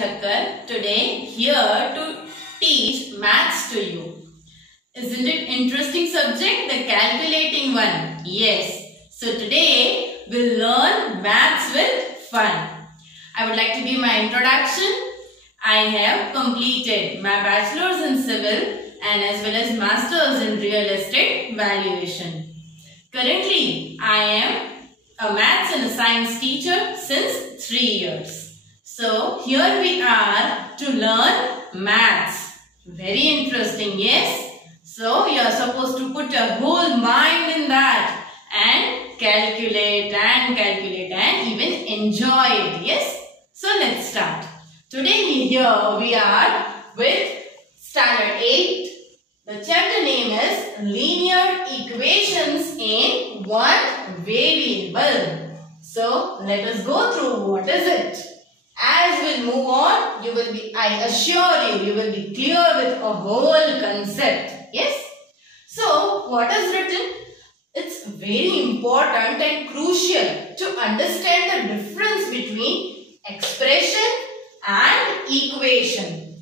Thakkar today here to teach maths to you. Isn't it interesting subject, the calculating one? Yes. So today we'll learn maths with fun. I would like to give my introduction. I have completed my bachelor's in civil and as well as master's in real estate valuation. Currently, I am a maths and a science teacher since 3 years. So here we are to learn maths. Very interesting, yes? So you are supposed to put your whole mind in that and calculate and even enjoy it, yes? So let's start. Today here we are with standard 8. The chapter name is Linear Equations in One Variable. So let us go through what is it. As we move on, I assure you will be clear with a whole concept. Yes? So what is written? It's very important and crucial to understand the difference between expression and equation.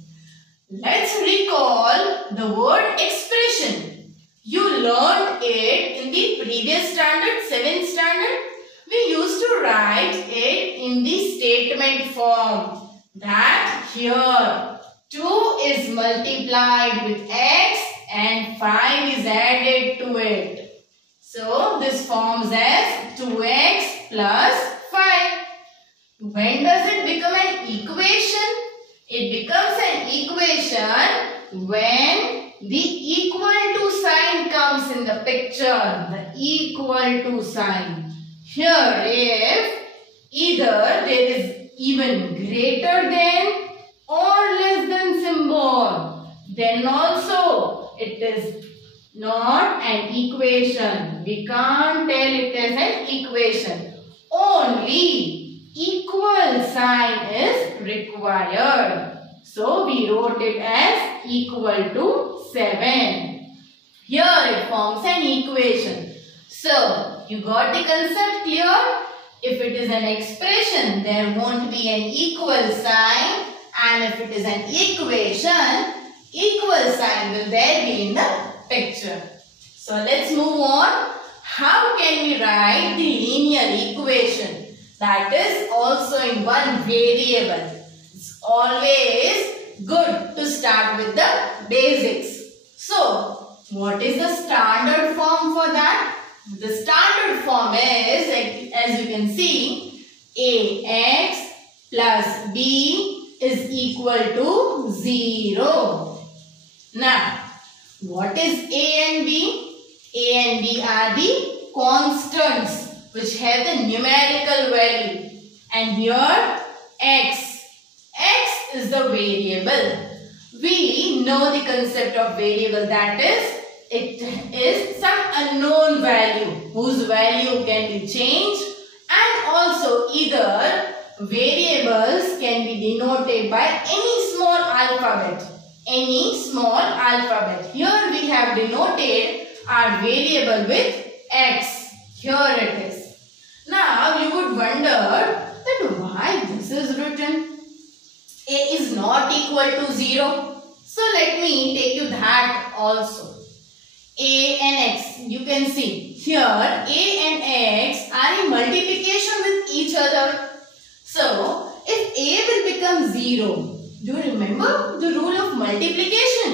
Let's recall the word expression. You learned it in the previous standard, 7th standard. We used to write it in the statement form that here 2 is multiplied with x and 5 is added to it. So this forms as 2x plus 5. When does it become an equation? It becomes an equation when the equal to sign comes in the picture. The equal to sign. Here if either there is even greater than or less than symbol, then also it is not an equation. We can't tell it as an equation. Only equal sign is required. So we wrote it as equal to 7. Here it forms an equation. So you got the concept clear? If it is an expression, there won't be an equal sign, and if it is an equation, equal sign will there be in the picture. So let's move on. How can we write the linear equation? That is also in one variable. It's always good to start with the basics. So, what is the standard form for that? The standard form is, as you can see, ax plus b is equal to 0. Now, what is a and b? A and b are the constants which have the numerical value, and here x is the variable. We know the concept of variable, that is it is some unknown value whose value can be changed, and also either variables can be denoted by any small alphabet. Here we have denoted our variable with x. Here it is. Now you would wonder that why this is written. A is not equal to 0. So let me take you that also. A and x, you can see here a and x are in multiplication with each other. So if a will become 0, do you remember the rule of multiplication?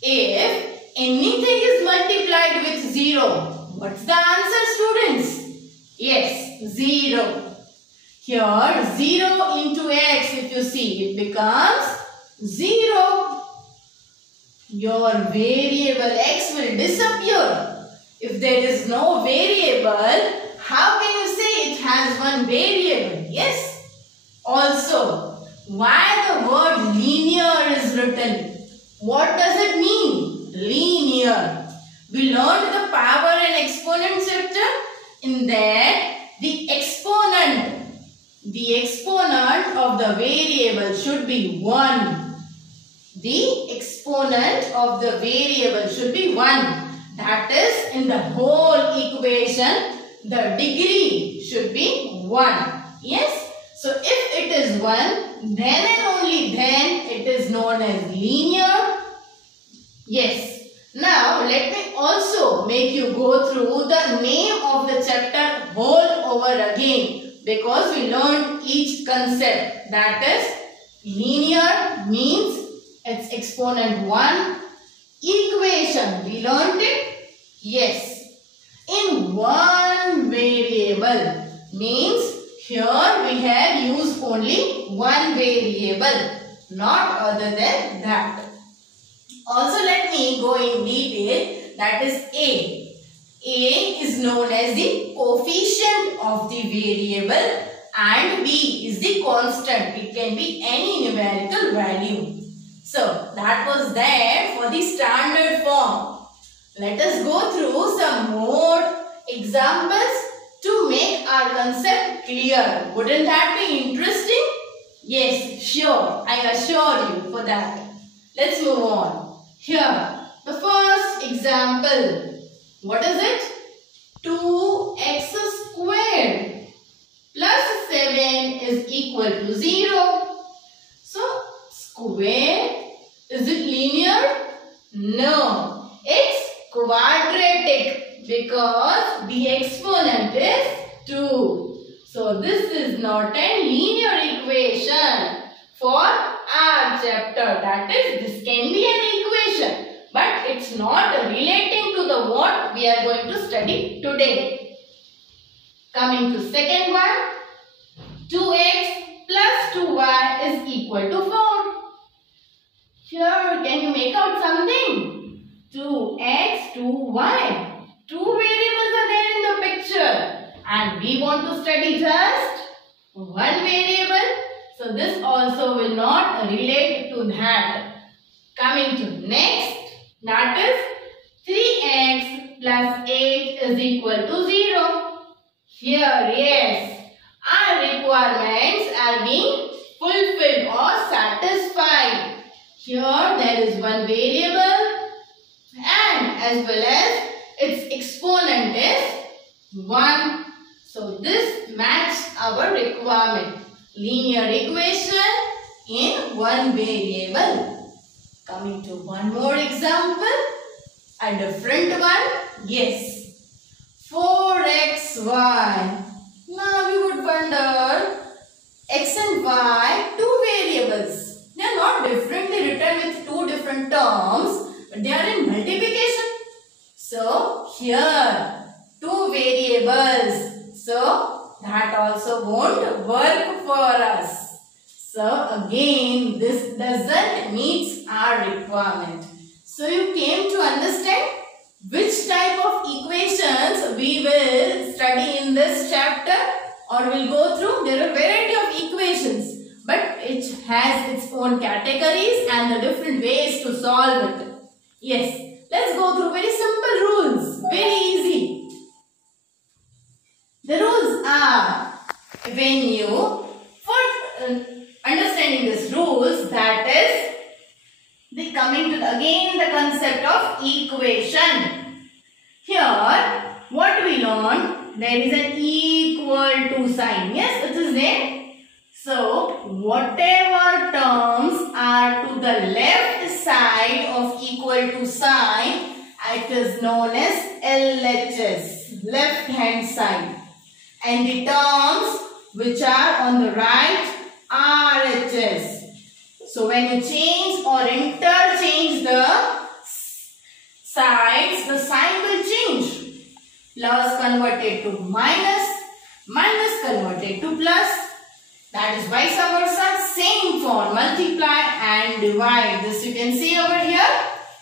If anything is multiplied with 0, what's the answer, students? Yes, 0. Here 0 into x, if you see, it becomes 0. Your variable x will disappear. If there is no variable, how can you say it has one variable? Yes. Also, why the word linear is written? What does it mean? Linear. We learned the power and exponent chapter. In that, the exponent of the variable should be 1. The exponent of the variable should be 1. That is, in the whole equation, the degree should be 1. Yes? So if it is 1, then and only then it is known as linear. Yes. Now let me also make you go through the name of the chapter whole over again, because we learned each concept. That is, linear means its exponent 1. Equation, we learned it? Yes. In one variable means here we have used only one variable, not other than that. Also let me go in detail, that is A. A is known as the coefficient of the variable and B is the constant. It can be any numerical value. So that was there for the standard form. Let us go through some more examples to make our concept clear. Wouldn't that be interesting? Yes, sure. I assure you for that. Let's move on. Here, the first example. What is it? 2x squared plus 7 is equal to 0. So, square, is it linear? No, it's quadratic because the exponent is 2. So, this is not a linear equation for our chapter. That is, this can be an equation, but it's not relating to the what we are going to study today. Coming to second one, 2x plus 2y is equal to 4. Here, can you make out something? 2x, 2y. Two variables are there in the picture, and we want to study just one variable. So this also will not relate to that. Coming to next, that is 3x plus 8 is equal to 0. Here, yes, our requirements are being fulfilled or satisfied. Here there is one variable and as well as its exponent is 1. So this matches our requirement. Linear equation in one variable. Coming to one more example, a different one. Yes, 4xy. Now you would wonder, x and y, two variables. They are not differently written with two different terms, but they are in multiplication. So here, two variables. So that also won't work for us. So again, this doesn't meet our requirement. So you came to understand which type of equations we will study in this chapter or will go through. There are a variety of equations, but it has its own categories and the different ways to solve it. Yes, let's go through very simple rules. Very easy. The rules are, when you, for understanding these rules, that is, the coming to again the concept of equation. Here, what we learn, there is an equal to sign. Yes, it is there. So, whatever terms are to the left side of equal to sign, it is known as LHS, left hand side. And the terms which are on the right, RHS. So when you change or interchange the sides, the sign will change. Plus converted to minus, minus converted to plus. That is vice versa. Same for multiply and divide. This you can see over here.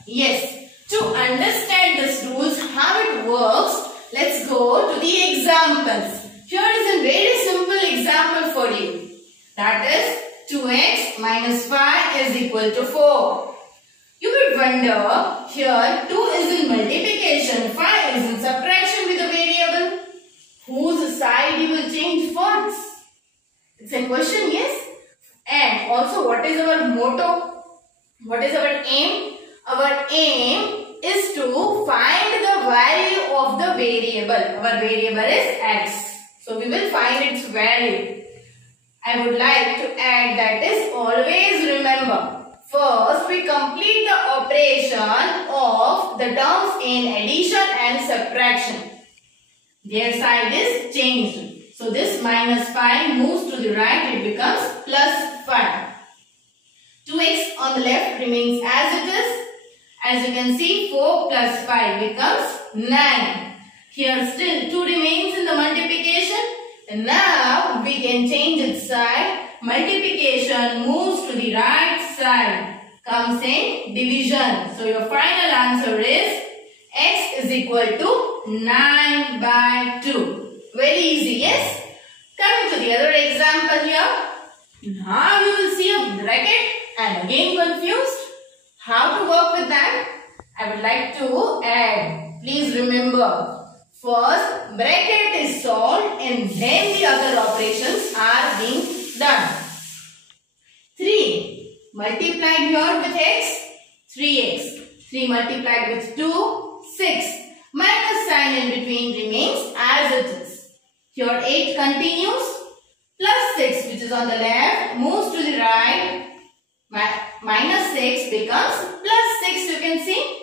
Yes. To understand these rules, how it works, let's go to the examples. Here is a very simple example for you. That is 2x minus 5 is equal to 4. You could wonder, here 2 is in multiplication, 5 is in subtraction with a variable. Whose side you will change first? It's a question, yes? And also, what is our motto? What is our aim? Our aim is to find the value of the variable. Our variable is x. So, we will find its value. I would like to add that is always remember. First, we complete the operation of the terms in addition and subtraction. Their sign is changed. So, this minus 5 moves to the right, it becomes plus 5. 2x on the left remains as it is. As you can see, 4 plus 5 becomes 9. Here still 2 remains in the multiplication. And now we can change its sign. Multiplication moves to the right side. Comes in division. So your final answer is x is equal to 9 by 2. Very easy, yes? Coming to the other example here. Now you will see a bracket and again confused. How to work with that? I would like to add. Please remember. First, bracket is solved and then the other operations are being done. 3 multiplied here with x, 3x. 3 multiplied with 2, 6. Minus sign in between remains as it is. Here 8 continues. Plus 6 which is on the left moves to the right. Minus 6 becomes plus 6, you can see.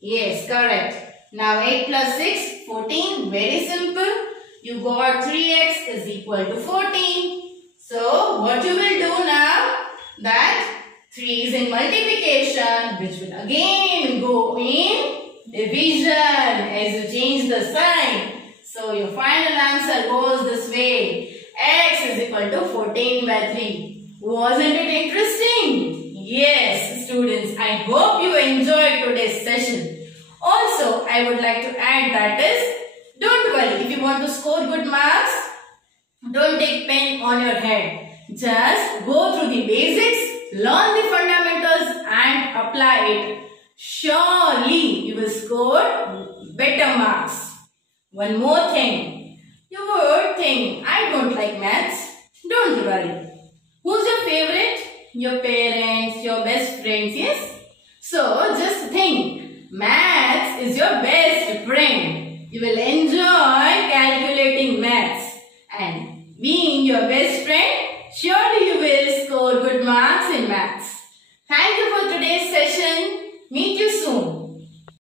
Yes, correct. Now 8 plus 6, 14. Very simple. You got 3x is equal to 14. So, what you will do now? That 3 is in multiplication, which will again go in division as you change the sign. So, your final answer goes this way. X is equal to 14 by 3. Wasn't it interesting? Yes, students. I hope you enjoyed today's session. Also, I would like to add that is, don't worry, if you want to score good marks, don't take pen on your head. Just go through the basics, learn the fundamentals and apply it. Surely, you will score better marks. One more thing. You would think, I don't like maths. Don't worry. Who's your favorite? Your parents, your best friends, yes? So, just think. Maths is your best friend. You will enjoy calculating maths. And